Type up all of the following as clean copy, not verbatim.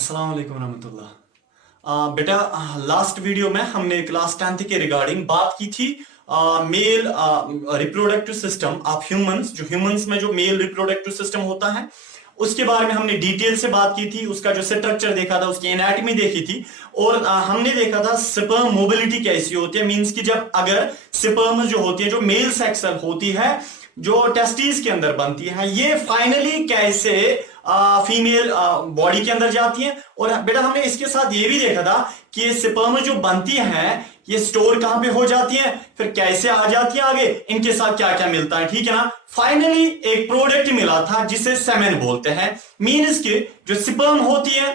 अस्सलाम वालेकुम रहमतुल्लाह। बेटा, लास्ट वीडियो में हमने क्लास 10th के रिगार्डिंग बात की थी male reproductive system of humans. जो ह्यूमंस में जो मेल रिप्रोडक्टिव सिस्टम होता है उसके बारे में हमने डिटेल से बात की थी। उसका जो स्ट्रक्चर देखा था, उसकी एनाटॉमी देखी थी और हमने देखा था स्पर्म मोबिलिटी कैसी होती है। मींस कि जब अगर स्पर्म जो होती है, जो मेल सेक्स होती है, जो टेस्टिस के अंदर बनती है, ये फाइनली कैसे फीमेल बॉडी के अंदर जाती है। और बेटा हमने इसके साथ ये भी देखा था कि ये स्पर्म जो बनती है ये स्टोर कहां पे हो जाती है, फिर कैसे आ जाती है आगे, इनके साथ क्या क्या मिलता है, ठीक है ना। फाइनली एक प्रोडक्ट मिला था जिसे सेमेन बोलते हैं। मींस के जो स्पर्म होती है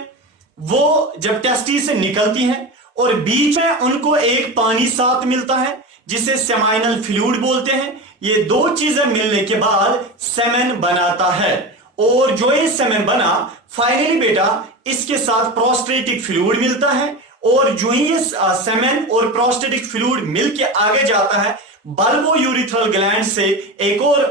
वो जब टेस्टिस से निकलती है और बीच में उनको एक पानी साथ मिलता है जिसे सेमाइनल फ्लूइड बोलते हैं। ये दो चीजें मिलने के बाद सेमेन बनाता है और जो ये सेमेन बना फाइनली बेटा इसके साथ प्रोस्टेटिक फ्लूइड मिलता है और जो ही ये सेमेन और प्रोस्टेटिक फ्लूइड मिलके आगे जाता है बल्बो यूरिथ्रल ग्लैंड से एक और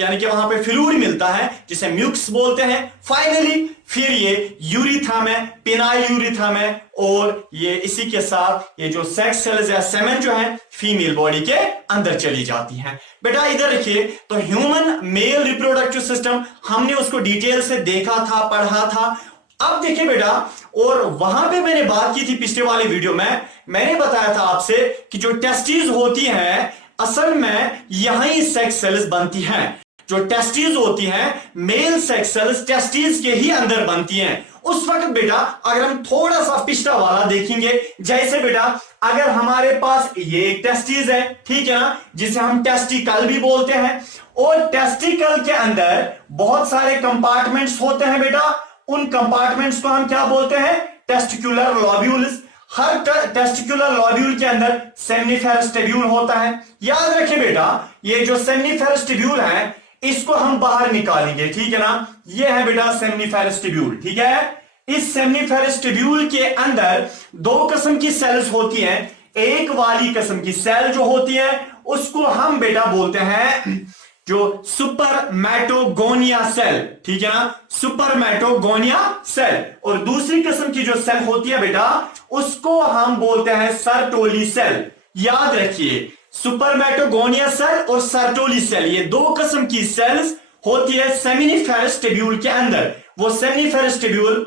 यानी कि वहां पे फ्लूइड मिलता है जिसे म्यूक्स बोलते हैं। फाइनली फिर ये यूरिथ्रा में, पेनाइल यूरिथ्रा में, और ये इसी के साथ ये जो सेक्स सेल्स या सेमेन जो है फीमेल बॉडी के अंदर चली जाती हैं। बेटा इधर देखिए, तो ह्यूमन मेल रिप्रोडक्टिव सिस्टम हमने उसको डिटेल से देखा था, पढ़ा था। अब देखिए बेटा, और वहां पे मैंने बात की थी पिछले वाली वीडियो में, मैंने बताया था आपसे कि जो टेस्टिस होती हैं असल में यहां ही सेक्स सेल्स बनती हैं। जो टेस्टिस होती हैं मेल सेक्स सेल्स टेस्टिस के ही अंदर बनती हैं। उस वक्त बेटा अगर हम थोड़ा सा पिछला वाला देखेंगे, जैसे बेटा अगर हमारे पास ये एक टेस्टिस है, ठीक है ना, जिसे हम टेस्टिकल भी बोलते हैं, और टेस्टिकल के अंदर बहुत सारे कंपार्टमेंट्स होते हैं बेटा। उन कंपार्टमेंट्स को हम क्या बोलते हैं? टेस्टिकुलर लॉब्यूल्स। हर टेस्टिकुलर लॉब्यूल के अंदर सेमनीफेरस ट्यूब्यूल होता है। याद रखिए बेटा, ये जो सेमनीफेरस ट्यूब्यूल है इसको हम बाहर निकालेंगे, ठीक है ना। ये है बेटा सेमनीफेरस ट्यूब्यूल, ठीक है। इस सेमनीफेरस ट्यूब्यूल के अंदर दो किस्म की सेल्स होती हैं। एक वाली किस्म की सेल जो होती है उसको हम बेटा बोलते हैं जो सुपरमैटोगोनिया सेल, ठीक है ना, सुपरमैटोगोनिया सेल। और दूसरी किस्म की जो सेल होती है बेटा उसको हम बोलते हैं सर्टोली सेल। याद रखिए, सुपरमैटोगोनिया सेल और सर्टोली सेल, ये दो किस्म की सेल्स होती है सेमिनिफेरस ट्यूब्यूल के अंदर। वो सेमिनिफेरस ट्यूब्यूल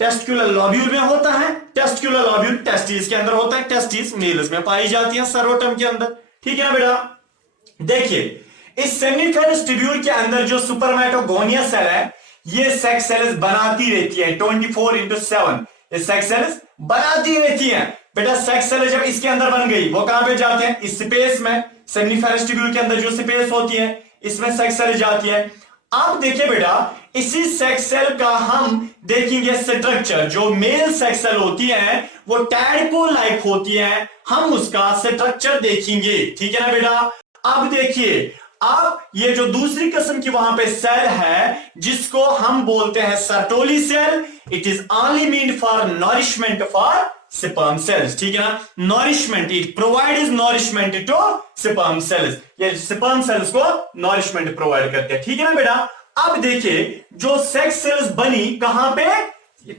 टेस्टिकुलर लॉब्यूल में होता है, टेस्टिकुलर लॉब्यूल टेस्टिस के अंदर होता है, टेस्टिस मेल्स में पाई जाती है सरोटम के अंदर, ठीक है ना बेटा। देखिए इस सेमनीफेरस ट्यूब्यूल के अंदर जो सुपरमैटोगोनिया सेल है ये सेक्स सेल्स बनाती रहती है 24/7। ये सेक्स सेल्स बनाती रहती हैं बेटा। सेक्स सेल जब इसके अंदर बन गई वो कहां पे जाते हैं? इस स्पेस में, सेमनीफेरस ट्यूब्यूल के अंदर जो स्पेस होती है इसमें सेक्स सेल जाती है। अब देखिए बेटा, इसी सेक्स सेल का हम देखेंगे स्ट्रक्चर। जो मेल सेक्स सेल होती है वो टैडपोल लाइक होती है, हम उसका स्ट्रक्चर देखेंगे, ठीक है ना बेटा। अब देखिए, अब ये जो दूसरी किस्म की वहां पे सेल है जिसको हम बोलते हैं Sertoli cell, it is only mean for nourishment for sperm cells, ठीक है ना। Nourishment, it provide nourishment to sperm cells. ये स्पर्म सेल्स को नॉरिशमेंट प्रोवाइड करते हैं, ठीक है ना बेटा। अब देखिए जो सेक्स सेल्स बनी कहां पे?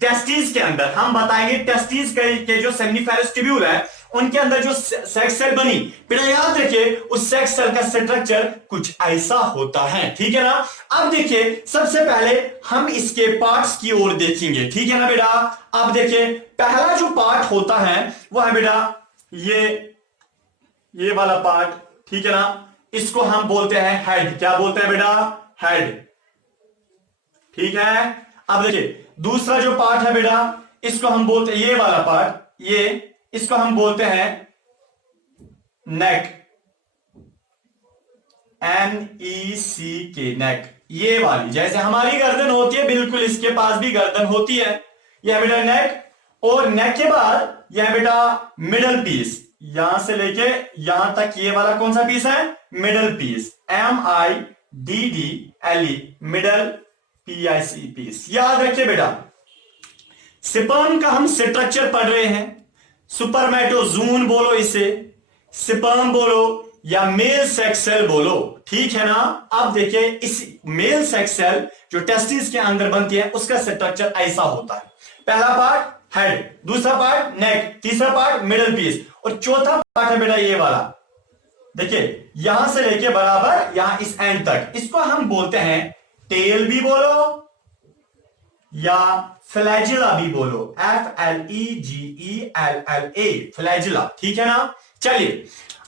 टेस्टिस के अंदर। हम बताएंगे टेस्टिस के जो सेमनीफेरस ट्यूब्यूल है उनके अंदर जो सेक्स सेल बनी बेटा, याद रखिए उस सेक्स सेल का स्ट्रक्चर कुछ ऐसा होता है, ठीक है ना। अब देखिए सबसे पहले हम इसके पार्ट्स की ओर देखेंगे, ठीक है ना बेटा। अब देखिए पहला जो पार्ट होता है वो है बेटा ये वाला पार्ट, ठीक है ना। इसको हम बोलते हैं हेड। क्या बोलते हैं बेटा? हेड, ठीक है। अब देखिए दूसरा जो पार्ट है बेटा इसको हम बोलते हैं, ये वाला पार्ट, ये इसको हम बोलते हैं नेक, NECK, नेक। ये वाली जैसे हमारी गर्दन होती है बिल्कुल इसके पास भी गर्दन होती है। यह है बेटा नेक, और नेक के बाद यह है बेटा मिडल पीस। यहां से लेके यहां तक ये वाला कौन सा पीस है? Middle piece, MIDDLE, middle PIC piece. याद रखिए बेटा स्पर्म का हम स्ट्रक्चर पढ़ रहे हैं। सुपरमैटोजून बोलो इसे, स्पर्म बोलो, या मेल सेक्स सेल बोलो, ठीक है ना। अब देखिए इस मेल सेक्स सेल जो टेस्टिस के अंदर बनती है उसका स्ट्रक्चर ऐसा होता है। पहला पार्ट हेड, दूसरा पार्ट नेक, तीसरा पार्ट मिडल पीस और चौथा पार्ट है बेटा ये वाला। देखिए यहां से लेके बराबर यहां इस एंड तक, इसको हम बोलते हैं टेल भी बोलो या फ्लैजिला भी बोलो, FLEGELLA, फ्लैजिला, ठीक है ना। चलिए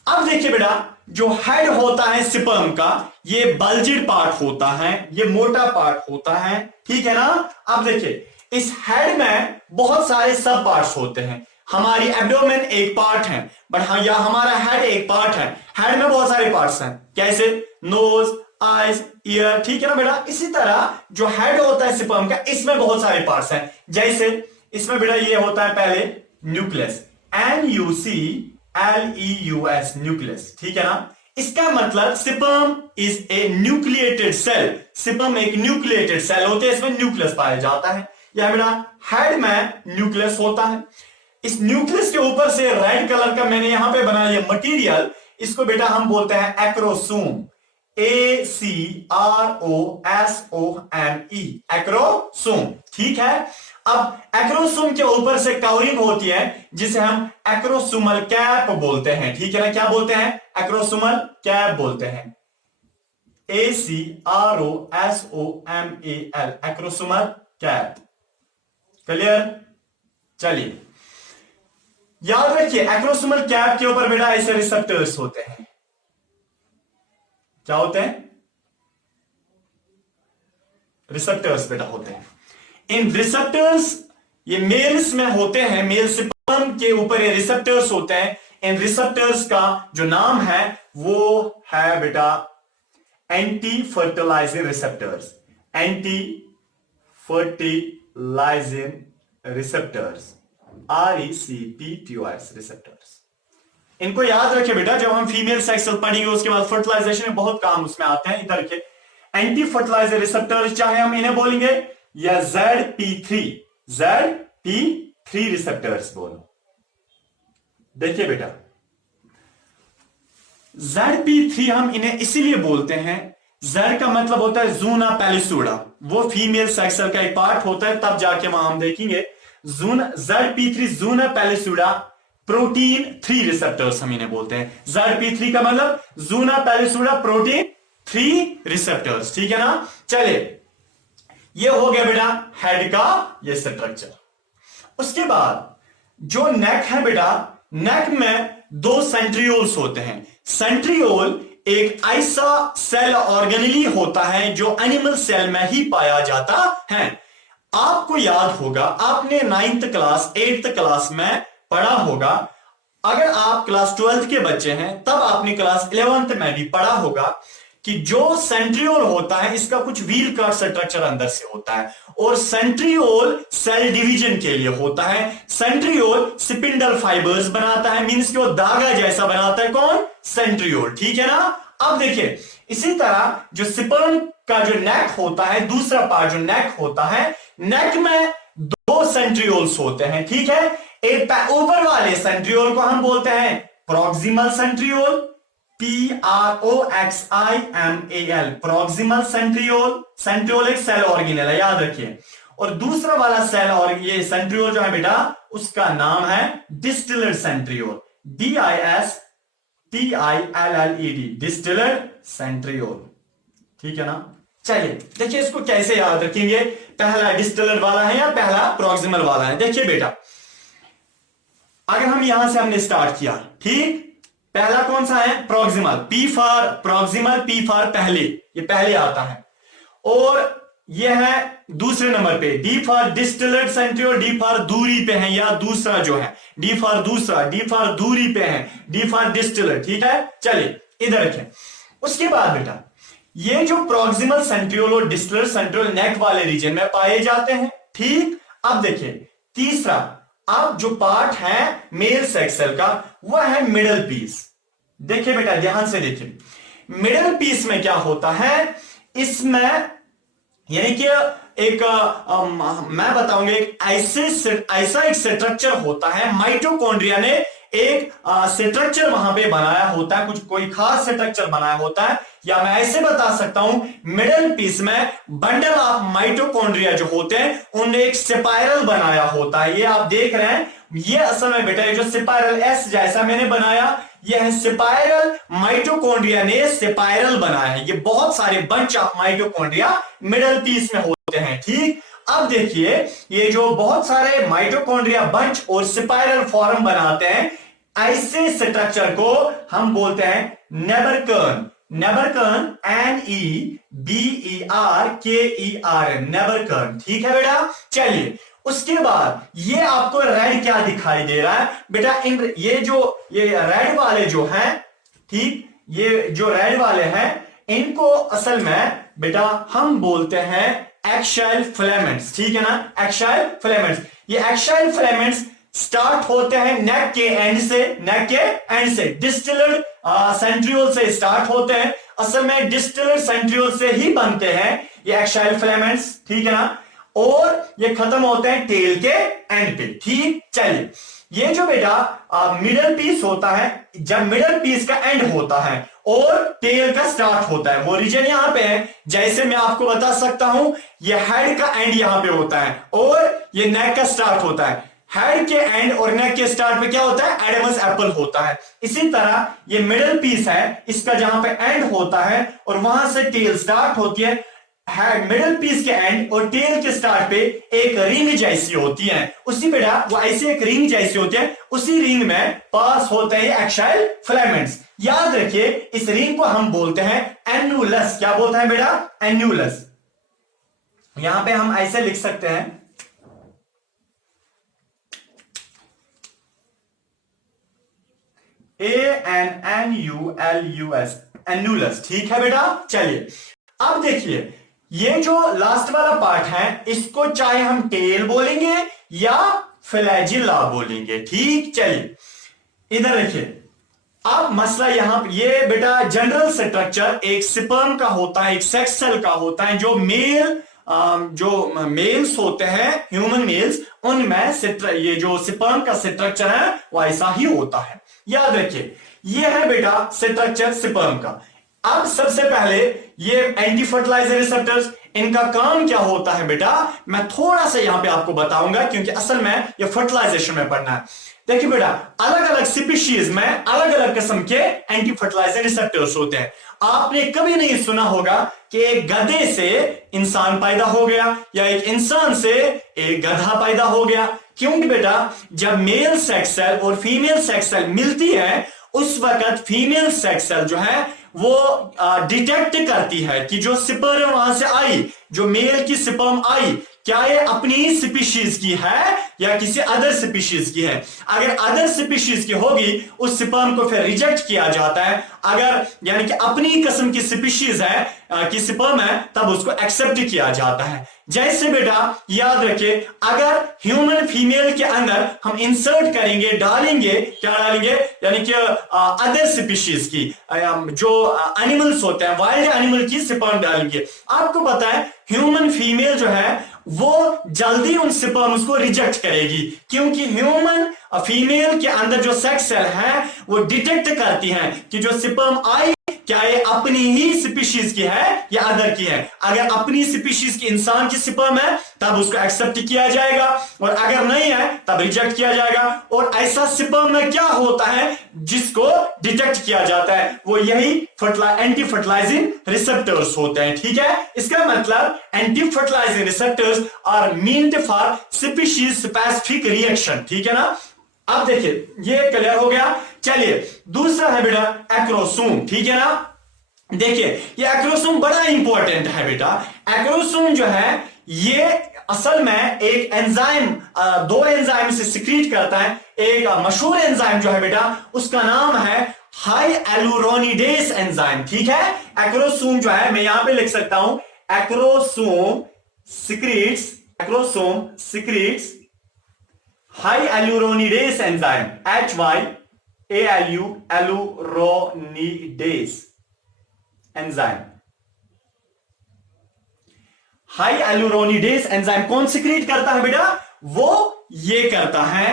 अब देखिए बेटा जो हेड होता है स्पर्म का, ये बल्जिड पार्ट होता है, ये मोटा पार्ट होता है, ठीक है ना। अब देखिए इस हेड में बहुत सारे सब पार्ट्स होते हैं। हमारी एब्डोमेन एक पार्ट है, बट हाँ या हमारा हेड एक पार्ट है। हेड में बहुत सारे पार्ट्स हैं, कैसे नोज, आईज, ईयर, ठीक है ना बेटा। इसी तरह जो हेड होता है स्पर्म का, इसमें बहुत सारे पार्ट्स हैं। जैसे इसमें बेटा ये होता है पहले न्यूक्लियस, NUCLEUS, न्यूक्लियस, ठीक है ना। इसका मतलब sperm is a nucleated cell, sperm एक न्यूक्लिएटेड सेल होते हैं, इसमें न्यूक्लियस पाया जाता है। यह बेटा हेड में न्यूक्लियस होता है। इस न्यूक्लियस के ऊपर से रेड कलर का मैंने यहां पे बनाया मटेरियल, इसको बेटा हम बोलते हैं एक्रोसोम, ACROSOME, एक्रोसोम, ठीक है। अब एक्रोसोम के ऊपर से कवरिंग होती है जिसे हम एक्रोसोमल कैप बोलते हैं, ठीक है ना। क्या बोलते हैं? एक्रोसोमल कैप बोलते हैं, ACROSOMAL, एक्रोसोमल कैप। क्लियर? चलिए याद रखिए एक्रोसोमल कैप के ऊपर बेटा ऐसे रिसेप्टर्स होते हैं। क्या होते हैं? रिसेप्टर्स बेटा होते हैं। इन रिसेप्टर्स ये मेल्स में होते हैं, मेल स्पर्म के ऊपर ये रिसेप्टर्स होते हैं। इन रिसेप्टर्स का जो नाम है वो है बेटा anti fertilising receptors, anti fertilising receptors, RECPTOS receptors. इनको याद रखिए बेटा, जब हम फीमेल सेक्स सेल पढ़ेंगे उसके बाद फर्टिलाइजेशन में बहुत काम उसमें आते हैं। इधर के एंटी फर्टिलाइजर रिसेप्टर्स, चाहे हम इन्हें बोलेंगे या ZP3 रिसेप्टर्स बोलो। देखिए बेटा ZP3 हम इन्हें इसीलिए बोलते हैं, Z का मतलब होता है जूना पैलिसूडा, वो फीमेल सेक्स सेल का एक पार्ट होता है, तब जाके वहां हम देखेंगे ZP3 जूना पैलिसूडा प्रोटीन 3 रिसेप्टर्स हम इन्हें बोलते हैं। ZP3 का मतलब जूना पैलिसूडा प्रोटीन 3 रिसेप्टर्स, ठीक है ना। चलिए ये हो गया बेटा हेड का ये स्ट्रक्चर। उसके बाद जो नेक है बेटा, नेक में 2 सेंट्रियोल्स होते हैं। सेंट्रियोल एक ऐसा सेल ऑर्गेनेली होता है जो एनिमल सेल में ही पाया जाता है। आपको याद होगा, आपने 9th क्लास 8th क्लास में पढ़ा होगा। अगर आप क्लास 12th के बच्चे हैं तब आपने क्लास 11th में भी पढ़ा होगा कि जो सेंट्रियोल होता है इसका कुछ व्हील का स्ट्रक्चर अंदर से होता है, और सेंट्रियोल सेल डिवीजन के लिए होता है। सेंट्रियोल स्पिंडल फाइबर्स बनाता है, मींस कि वो धागा जैसा बनाता है। कौन? सेंट्रियोल, ठीक है ना। अब देखिए इसी तरह जो स्पर्म का जो नेक होता है, दूसरा पार्ट जो नेक होता है, नेक में 2 सेंट्रियोल्स होते हैं, ठीक है। एक ऊपर वाले सेंट्रियोल को हम बोलते हैं proximal centriole, PROXIMAL, proximal centriole. Centriole एक सेल ऑर्गेनेल है, याद रखिए। और दूसरा वाला सेल और ये सेंट्रियोल जो है बेटा, उसका नाम है distiller centriole, DISTILLED, distiller centriole, ठीक है ना। चलिए देखिए इसको कैसे याद रखेंगे, पहला डिस्टिलर वाला है या पहला प्रॉक्सिमल वाला है। देखिए बेटा अगर हम यहां से हमने स्टार्ट किया, ठीक, पहला कौन सा है? Proximal, P for proximal, P for पहले, ये पहले आता है। और ये है दूसरे नंबर पे, D for distiller centriole, D for दूरी पे है, या दूसरा जो है D फॉर दूसरा, D फॉर दूरी पे है, D फॉर डिस्टिलर, ठीक है। चलिए इधर रखें। उसके बाद बेटा ये जो प्रॉक्सिमल सेंट्रियोल और डिस्टिलर सेंट्रियोल नेक वाले रीजन में पाए जाते हैं, ठीक। अब देखिए तीसरा, अब जो पार्ट है मेल सेक्स सेल का वह है मिडल पीस। देखिए बेटा ध्यान से देखिए, मिडल पीस में क्या होता है, इसमें यानी कि एक मैं बताऊंगा एक ऐसा एक स्ट्रक्चर होता है, माइटोकॉन्ड्रिया ने एक स्ट्रक्चर वहां पे बनाया होता है, कुछ कोई खास स्ट्रक्चर बनाया होता है, या मैं ऐसे बता सकता हूं मिडल पीस में बंडल ऑफ माइटोकॉन्ड्रिया जो होते हैं उन्हें एक स्पाइरल बनाया होता है। ये आप देख रहे हैं, ये असल में बेटा ये जो स्पाइरल एस जैसा मैंने बनाया, ये है स्पाइरल, माइटोकॉन्ड्रिया ने स्पाइरल बनाया है। ये बहुत सारे bunch of mitochondria middle piece में होते हैं। ठीक, अब देखिए ये जो बहुत सारे माइटोकॉन्ड्रिया बंच और स्पाइरल फॉर्म बनाते हैं, ऐसे स्ट्रक्चर को हम बोलते हैं नेबरकर्न। नेबरकर्न, NEBERKER, नेबरकर्न। ठीक है बेटा, चलिए उसके बाद ये आपको रेड क्या दिखाई दे रहा है बेटा, इन ये रेड वाले जो हैं, ठीक, ये जो रेड वाले हैं इनको असल में बेटा हम बोलते हैं एक्साइल फिलामेंट्स। ठीक है ना, एक्साइल फिलामेंट्स। ये एक्साइल फिलामेंट्स स्टार्ट होते हैं नेक के एंड से, नेक के एंड से डिस्टिलड सेंट्रियोल से स्टार्ट होते हैं। असल में डिस्टिलड सेंट्रियोल से ही बनते हैं ये एक्साइल फिलामेंट्स। ठीक है ना, और ये खत्म होते हैं टेल के एंड पे। ठीक, चलिए ये जो बेटा मिडल पीस होता है, जब मिडल पीस का एंड होता है और टेल का स्टार्ट होता है, वो रीजन यहां पे है। जैसे मैं आपको बता सकता हूं ये हेड का एंड यहां पे होता है और ये नेक का स्टार्ट होता है। हेड के एंड और नेक के स्टार्ट पे क्या होता है, एडमस एप्पल होता है। इसी तरह ये मिडल पीस है, इसका जहां पे एंड होता है और वहां से टेल स्टार्ट होती है। मिडल पीस के एंड और टेल के स्टार्ट पे एक रिंग जैसी होती है, उसी बेटा वो ऐसे एक रिंग जैसी होती है, उसी रिंग में पास होते हैं एक्साइल फिलामेंट्स। याद रखिए इस रिंग को हम बोलते हैं एन्यूलस। क्या बोलते हैं बेटा, एन्यूलस। यहां पे हम ऐसे लिख सकते हैं ANNULUS, एन्यूलस। ठीक है बेटा, चलिए अब देखिए ये जो लास्ट वाला पार्ट है इसको चाहे हम टेल बोलेंगे या फ्लैजिला बोलेंगे। ठीक, चलिए इधर देखिए, अब मसला यहां ये बेटा जनरल स्ट्रक्चर एक स्पर्म का होता है, एक सेक्स सेल का होता है। जो मेल्स होते हैं, ह्यूमन मेल्स, उनमें ये जो स्पर्म का स्ट्रक्चर है वो ऐसा ही होता है। याद रखिए ये है बेटा स्ट्रक्चर स्पर्म का। अब सबसे पहले ये एंटी फर्टिलाइजर रिसेप्टर्स, इनका काम क्या होता है बेटा, मैं थोड़ा सा यहां पे आपको बताऊंगा क्योंकि असल में ये फर्टिलाइजेशन में पढ़ना है। देखिए बेटा अलग अलग स्पीशीज में अलग अलग किस्म के एंटी फर्टिलाइजर रिसेप्टर्स होते हैं। आपने कभी नहीं सुना होगा कि एक गधे से इंसान पैदा हो गया या एक इंसान से एक गधा पैदा हो गया, क्योंकि बेटा जब मेल सेक्स सेल और फीमेल सेक्स सेल मिलती है उस वक्त फीमेल सेक्स सेल जो है वो डिटेक्ट करती है कि जो स्पर्म वहां से आई, जो मेल की स्पर्म आई, क्या ये अपनी ही स्पीशीज की है या किसी अदर स्पीशीज की है। अगर अदर स्पीशीज की होगी उस स्पर्म को फिर रिजेक्ट किया जाता है। अगर यानी कि अपनी किस्म की स्पीशीज है कि स्पर्म है तब उसको एक्सेप्ट किया जाता है। जैसे बेटा याद रखिए अगर ह्यूमन फीमेल के अंदर हम इंसर्ट करेंगे, डालेंगे, क्या डालेंगे, यानी कि अदर स्पीशीज की जो एनिमल्स होते हैं, वाइल्ड एनिमल की स्पर्म डालेंगे, आपको पता है ह्यूमन फीमेल जो है वो जल्दी उन स्पर्म्स को रिजेक्ट करेगी, क्योंकि ह्यूमन फीमेल के अंदर जो सेक्स सेल है वो डिटेक्ट करती हैं कि जो स्पर्म आई क्या ये अपनी ही स्पीशीज की है या अदर की है। अगर अपनी स्पीशीज की इंसान की स्पर्म है तब उसको एक्सेप्ट किया जाएगा और अगर नहीं है तब रिजेक्ट किया जाएगा। और ऐसा स्पर्म में क्या होता है जिसको डिटेक्ट किया जाता है, वो यही एंटी फर्टिलाइजिंग रिसेप्टर्स होते हैं। ठीक है, इसका मतलब anti fertilising receptors are meant for species specific reaction. ठीक है ना, अब देखिए ये क्लियर हो गया। चलिए दूसरा है बेटा एक्रोसोम। ठीक है ना, देखिए ये एक्रोसोम बड़ा इंपॉर्टेंट है बेटा। एक्रोसोम जो है ये असल में एक एंजाइम, दो एंजाइम से सिक्रीट करता है। एक मशहूर एंजाइम जो है बेटा उसका नाम है हाई एलुरोनिडेस एंजाइम। ठीक है, एक्रोसोम जो है मैं यहां पे लिख सकता हूं acrosome secretes hyaluronidase enzyme, HYALU hyaluronidase enzyme. Hyaluronidase enzyme कौन सिक्रीट करता है बेटा, वो ये करता है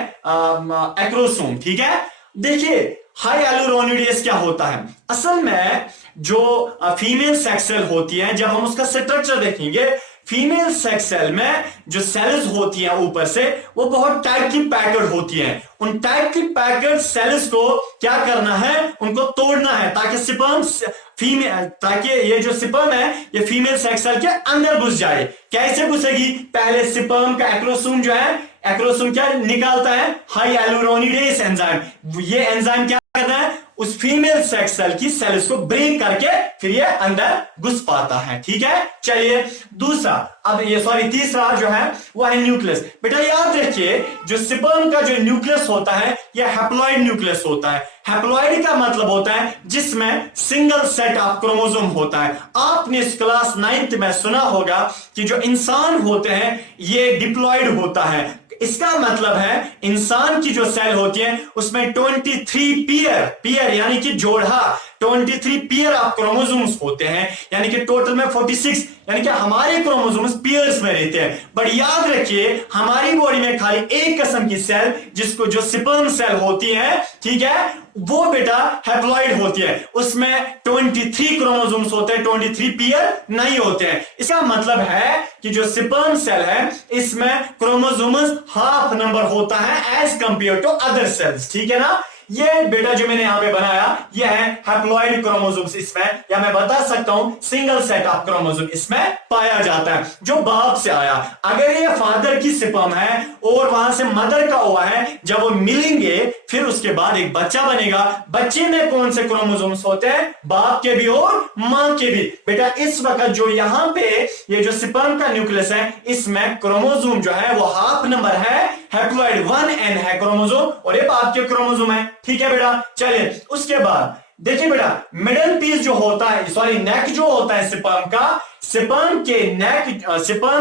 एक्रोसोम। ठीक है, देखिए हाई एलुरोनिडेज क्या होता है, असल में जो फीमेल सेक्स सेल होती है, जब हम उसका स्ट्रक्चर देखेंगे, फीमेल सेक्स सेल में जो सेल्स होती हैं ऊपर से वो बहुत टाइटली पैक्ड होती हैं। उन टाइटली पैक्ड सेल्स को क्या करना है, उनको तोड़ना है ताकि स्पर्म ताकि ये जो स्पर्म है ये फीमेल सेक्स सेल के अंदर घुस जाए। कैसे घुसेगी, पहले स्पर्म का एक्रोसोम जो है, एक्रोसोम क्या निकालता है, हाई एलुरोनिडेज एंजाइम। ये एंजाइम क्या करता है, उस फीमेल सेक्स सेल की सेल्स को ब्रेक करके फिर ये अंदर घुस पाता है। ठीक है, चलिए दूसरा, अब ये तीसरा जो है वो है न्यूक्लियस। बेटा याद रखिए जो स्पर्म का जो न्यूक्लियस होता है ये हैप्लॉइड न्यूक्लियस होता है। हैप्लॉइड का मतलब होता है जिसमें सिंगल सेट ऑफ क्रोमोसोम होता है। आपने इस क्लास 9th में सुना होगा कि जो इंसान होते हैं ये डिप्लॉइड होता है। इसका मतलब है इंसान की जो सेल होती है उसमें 23 पेयर यानी कि जोड़ा 23 पेयर ऑफ क्रोमोसोम्स होते हैं, यानी कि टोटल में 46, यानी कि हमारे क्रोमोसोम्स पेयर्स में रहते हैं। बट याद रखिए हमारी बॉडी में खाली एक किस्म की सेल जिसको जो स्पर्म सेल होती है, ठीक है, वो बेटा हैप्लॉइड होती है, उसमें 23 क्रोमोसोम्स होते हैं, 23 पेयर नहीं होते हैं। इसका मतलब है कि जो स्पर्म सेल है इसमें क्रोमोसोम्स हाफ नंबर होता है as compare to other cells. ठीक है ना, ये बेटा जो मैंने यहां पे बनाया ये है हैप्लॉइड क्रोमोसोम्स, इसमें या मैं बता सकता हूं सिंगल सेट ऑफ क्रोमोसोम इसमें पाया जाता है जो बाप से आया। अगर ये फादर की स्पर्म है और वहां से मदर का हुआ है, जब वो मिलेंगे फिर उसके बाद एक बच्चा बनेगा। बच्चे में कौन से क्रोमोसोम्स होते हैं, बाप के भी और मां के भी। बेटा इस वक्त जो यहां पे ये जो स्पर्म का न्यूक्लियस है इसमें क्रोमोसोम जो है वो हाफ नंबर है, हैप्लॉइड 1n है क्रोमोसोम और ये बाप के क्रोमोसोम है। ठीक है बेटा, चलिए उसके बाद देखिए बेटा मिडल पीस जो होता है, नेक जो होता है स्पर्म का, स्पर्म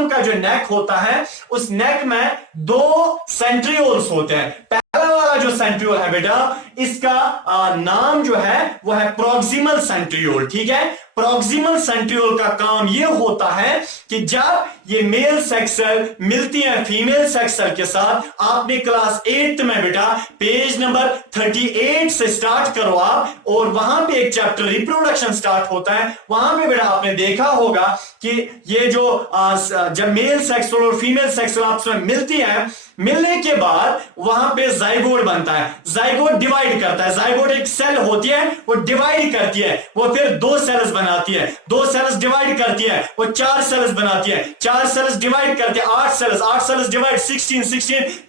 का जो नेक होता है उस नेक में 2 सेंट्रियोल्स होते हैं। पहला वाला जो सेंट्रियोल है बेटा इसका नाम जो है वो है प्रॉक्सिमल सेंट्रियोल। ठीक है, प्रॉक्सिमल सेंट्रियोल का काम ये होता है कि जब ये मेल सेक्स सेल मिलती है फीमेल सेक्स सेल के साथ, आपने क्लास 8th में बेटा पेज नंबर 38 से स्टार्ट करो आप, और वहां पे एक चैप्टर रिप्रोडक्शन स्टार्ट होता है। वहां पे बेटा आपने देखा होगा कि ये जो जब मेल सेक्स सेल और फीमेल सेक्स सेल आपस में मिलती है, मिलने के बाद वहां पे जाइगोट बनता है, जाइगोट डिवाइड करता है। जाइगोट एक सेल होती है वो डिवाइड करती है, वो फिर 2 सेल्स बनाती है, 2 सेल्स डिवाइड करती है, वो 4 सेल्स बनाती है, 4 सेल्स डिवाइड करती है 8 सेल्स, 8 सेल्स डिवाइड 16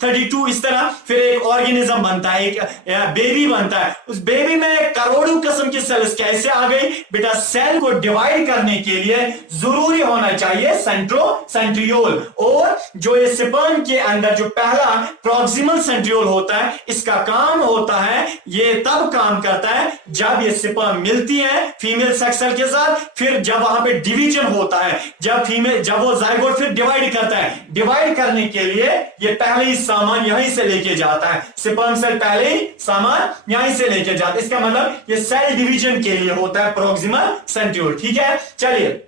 32, इस तरह फिर एक ऑर्गेनिज्म बनता है, एक बेबी बनता है। उस बेबी में करोड़ों किस्म की सेल्स कैसे आ गई बेटा, सेल को डिवाइड करने के लिए जरूरी होना चाहिए सेंट्रियोल। और जो ये स्पर्म के अंदर जो पहला प्रॉक्सिमल सेंट्रियोल होता है, इसका काम होता है, ये तब काम करता है जब ये स्पर्म मिलती है फीमेल सेक्स सेल के साथ, फिर जब वहां पे डिवीजन होता है, जब वो जाइगोट फिर डिवाइड करता है, डिवाइड करने के लिए ये पहले ही सामान यहीं से लेके जाता है, स्पर्म सेल पहले ही सामान यहीं से लेके जाता है। इसका मतलब ये सेल डिवीजन के लिए होता है प्रॉक्सिमल सेंट्रियोल। ठीक है, चलिए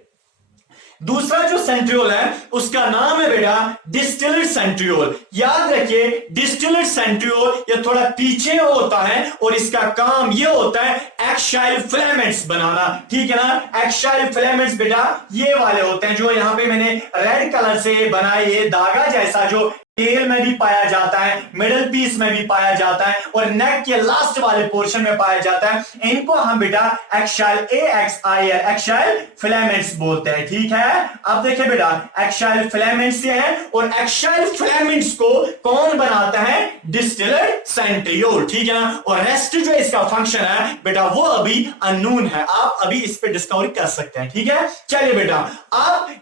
दूसरा जो सेंट्रियोल है उसका नाम है बेटा डिस्टिलेट सेंट्रियोल। याद रखिए डिस्टिलेट सेंट्रियोल ये थोड़ा पीछे होता है और इसका काम ये होता है एक्साइल फिलामेंट्स बनाना। ठीक है ना, एक्साइल फिलामेंट्स बेटा ये वाले होते हैं जो यहाँ पे मैंने रेड कलर से बनाए, ये धागा जैसा जो टेल में भी पाया जाता है, मिडल पीस में भी पाया जाता है और नेक के लास्ट वाले पोर्शन में पाया जाता है। इनको हम बेटा एक्साइल एक्साइल फिलामेंट्स बोलते हैं। ठीक है, अब देखिए बेटा एक्साइल फिलामेंट्स ये है और एक्साइल फिलामेंट्स को कौन बनाता है, डिस्टिलेट सेंट्रियोल। ठीक है ना, और रेस्ट जो इसका फंक्शन है बेटा वो अभी अननोन है, आप अभी इस पे डिस्कवरी कर सकते हैं। ठीक है, चलिए बेटा अब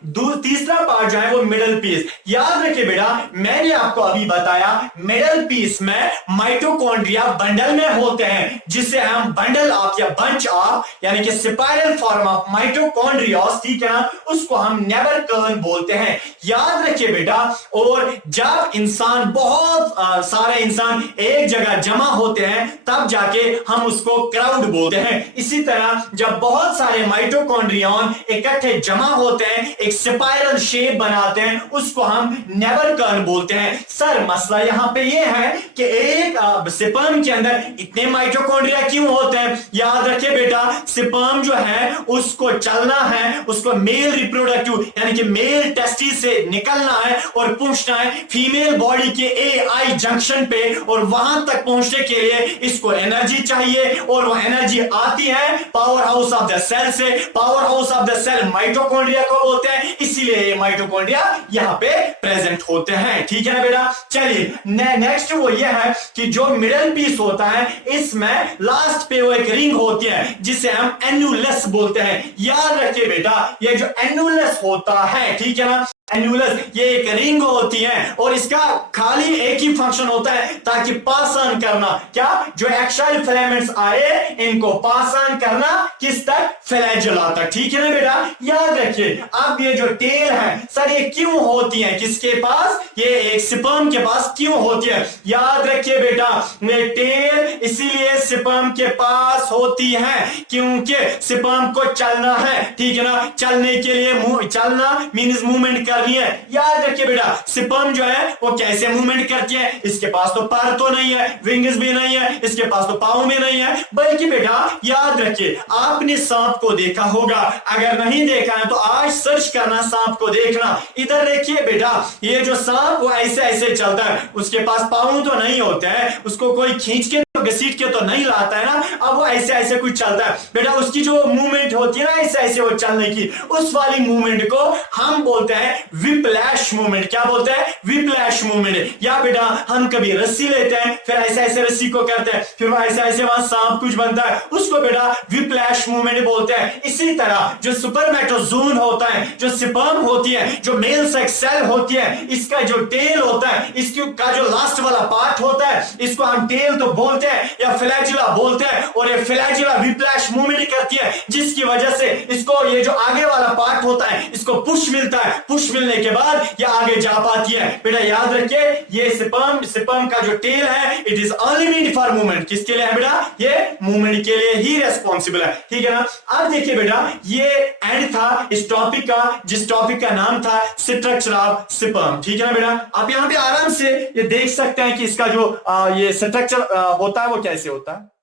तीसरा पार्ट जो है वो मिडल पीस। याद रखिए बेटा मैंने आपको अभी बताया मिडल पीस में माइटोकॉन्ड्रिया बंडल में होते हैं, जिसे हम बंडल ऑफ या बंच ऑफ यानी कि स्पाइरल फॉर्म ऑफ माइटोकॉन्ड्रियास, ठीक है ना, उसको हम नेबर कर्न बोलते हैं। याद रखिए बेटा, और जब इंसान बहुत सारे इंसान एक जगह जमा होते हैं तब जाके हम उसको क्राउड बोलते हैं। इसी तरह जब बहुत सारे माइटोकॉन्ड्रियन इकट्ठे जमा होते हैं एक स्पाइरल शेप बनाते हैं उसको हम नेबर कर्न बोलते हैं। हैं सर मसला यहाँ पे ये है कि एक स्पर्म के अंदर इतने माइटोकॉन्ड्रिया क्यों होते हैं। याद रखिए बेटा, स्पर्म जो है उसको चलना है, उसको मेल रिप्रोडक्टिव यानी कि मेल टेस्टिस से निकलना है और पहुंचना है फीमेल बॉडी के AI जंक्शन पे, और वहां तक पहुंचने के लिए इसको एनर्जी चाहिए, और वो एनर्जी आती है power house of the cell से। Power house of the cell mitochondria को बोलते हैं, इसीलिए ये माइटोकॉन्ड्रिया यहां पे प्रेजेंट होते हैं। ठीक है ना बेटा। चलिए नेक्स्ट वो ये है कि जो मिडल पीस होता है इसमें लास्ट पे वो एक रिंग होती है जिसे हम एन्युलस बोलते हैं। याद रखिए बेटा, ये जो एन्युलस होता है, ठीक है ना, एन्युलस ये एक रिंग होती है और इसका खाली एक ही फंक्शन होता है ताकि पास ऑन करना, क्या, जो एक्साइल फिलामेंट्स आए इनको पास ऑन करना किस तक, फ्लैजेला तक। ठीक है ना बेटा। याद रखिए अब ये जो टेल है सर ये क्यों होती है किसके पास, ये एक स्पर्म के पास क्यों होती है। याद रखिए बेटा, ये टेल इसीलिए स्पर्म के पास होती है क्योंकि स्पर्म को चलना है। ठीक है ना, चलने के लिए चलना मींस मूवमेंट करनी है। याद रखिए बेटा, स्पर्म जो है वो कैसे मूवमेंट करती है, इसके पास तो पर तो नहीं है, विंग्स भी नहीं है, इसके पास तो पाँव भी नहीं है, बल्कि बेटा याद रखिए आपने सांप को देखा होगा, अगर नहीं देखा है तो आज सर्च करना सांप को देखना। इधर देखिए बेटा, ये जो सांप वो ऐसे ऐसे चलता है, उसके पास पाँव तो नहीं होते हैं, उसको कोई खींच के घसीट के तो नहीं लाता है ना, अब वो ऐसे ऐसे कुछ चलता है बेटा, उसकी जो मूवमेंट होती है ना ऐसे ऐसे वो चलने की, उस वाली मूवमेंट को हम बोलते हैं विप्लैश मूवमेंट। क्या बोलते हैं, विप्लैश मूवमेंट। या बेटा हम कभी रस्सी लेते हैं फिर ऐसे ऐसे रस्सी को करते हैं, फिर वो ऐसे ऐसे वहां सांप कुछ बनता है, उसको बेटा विप्लैश मूवमेंट बोलते हैं। इसी तरह जो सुपरमेटोजोन होता है, जो स्पर्म होती है, जो मेल सेक्स सेल होती है, इसका जो टेल होता है, इसका जो लास्ट वाला पार्ट होता है, इसको हम टेल तो बोलते हैं या फ्लैजिला बोलते हैं, और ये फ्लैजिला विप्लैश मूवमेंट करती है जिसकी वजह से इसको ये जो आगे वाला पार्ट होता है इसको पुश मिलता है, पुश मिलने के बाद ये आगे जा पाती है। बेटा याद रखिए ये स्पर्म का जो टेल है it is only meant for movement. किसके लिए है बेटा, ये मूवमेंट के लिए ही रेस्पॉन्सिबल है। ठीक है ना। अब देखिए बेटा ये एंड था इस टॉपिक का, जिस टॉपिक का नाम था स्ट्रक्चर ऑफ स्पर्म। ठीक है ना बेटा, आप यहां पे आराम से ये देख सकते हैं कि इसका जो ये स्ट्रक्चर होता है वो कैसे होता है।